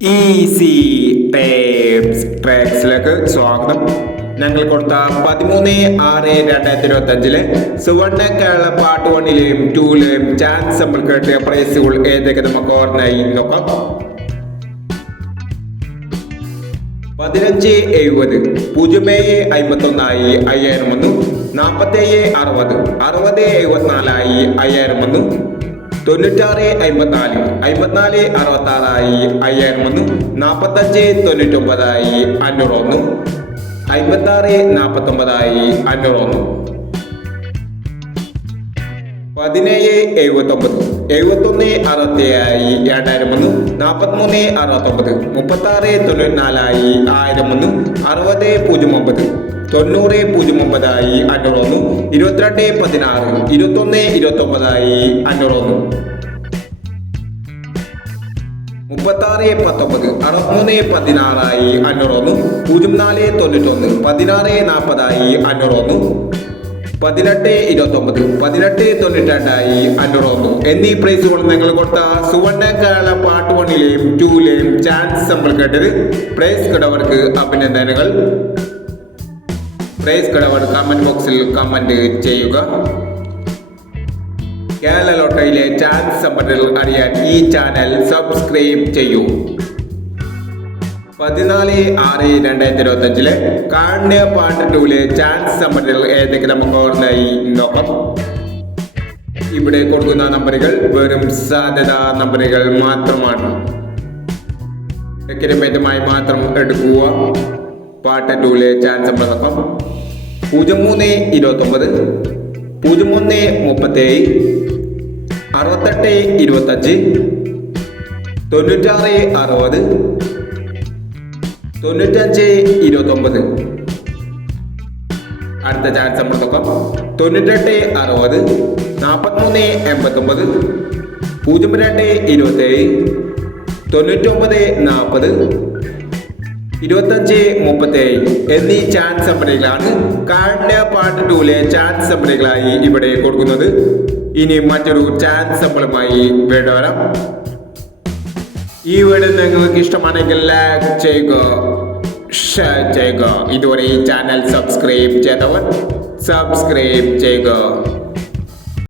Easy tapes ട്രാക്സിലേക്ക് സ്വാഗതം. ഞങ്ങൾ കൊടുത്ത 13/6/2025 സുവർണ കേരള പാർട്ട് 1ലെയും 2ലെയും ചാൻസ് നമ്മൾ കേട്ടിയ പ്രൈസുകൾ ഏതൊക്കെ നമുക്ക് ഓർമ്മയായി നോക്കാം. 15/70 07/51 5000 വന്നു. 47/60 60/74 5000 വന്നു. 96/54 54/66 5000 വന്നു. 45/99 500 വന്നു. 56/49 500 വന്നു. 17/79 71/67 2000 വന്നു. 43/69 36/94 1000 വന്നു. 60/09 90/09 500 വന്നു. 22/16 21/29 500 വന്നു. 36/19 63/16 500 വന്നു. 04/91 16/40 500 വന്നു. 18/29 18/92 500 വന്നു എന്നീ പ്രൈസുകൾ നിങ്ങൾ കൊടുത്ത സുവർണ കേരള പാർട്ട് 1ലെയും 2ലെയും ചാൻസ് നമ്മൾ കേട്ടത്. പ്രൈസ് കിടവർക്ക് അഭിനന്ദനങ്ങൾ. പ്രൈസ് കിടവർ കമന്റ് ബോക്സിൽ കമന്റ് ചെയ്യുക. കേരള ലോട്ടറിയിലെ ചാൻസ് നമ്പറുകൾ അറിയാൻ ഈ ചാനൽ സബ്സ്ക്രൈബ് ചെയ്യൂ. 14/6/2025 കാണ്യ പാർട്ട് 2ലെ ചാൻസ് നമ്പറുകൾ ഏതൊക്കെ നമുക്ക് ഓർമ്മയായി നോക്കാം. ഇവിടെ കൊടുക്കുന്ന നമ്പറുകൾ വെറും സാധ്യതാ നമ്പറുകൾ മാത്രമാണ്. വ്യക്തിപരമായി മാത്രം എടുക്കുക. പാർട്ട് 2ലെ ചാൻസ് നമ്പർ നോക്കാം. 03/29 01/37 68/25 96/60 95/29. അടുത്ത ചാൻസ് നമ്പർ നോക്കാം. 98/60 43/89 02/27 99/40 25/37 എന്നീ ചാൻസ് നമ്പറുകളാണ് കാണ്യ പാർട്ട് 2ലെ ചാൻസ് നമ്പറുകളായി ഇവിടെ കൊടുക്കുന്നത്. ഇനി മറ്റൊരു ചാൻസ് നമ്പറുമായി വീണ്ടും വരാം. ഈ വീഡിയോ നിങ്ങൾക്ക് ഇഷ്ടമാണെങ്കിൽ ലൈക്ക് ചെയ്യുക, ഷെയർ ചെയ്യുക. ഇതുവരെ ഈ ചാനൽ സബ്സ്ക്രൈബ് ചെയ്തവർ സബ്സ്ക്രൈബ് ചെയ്യുക.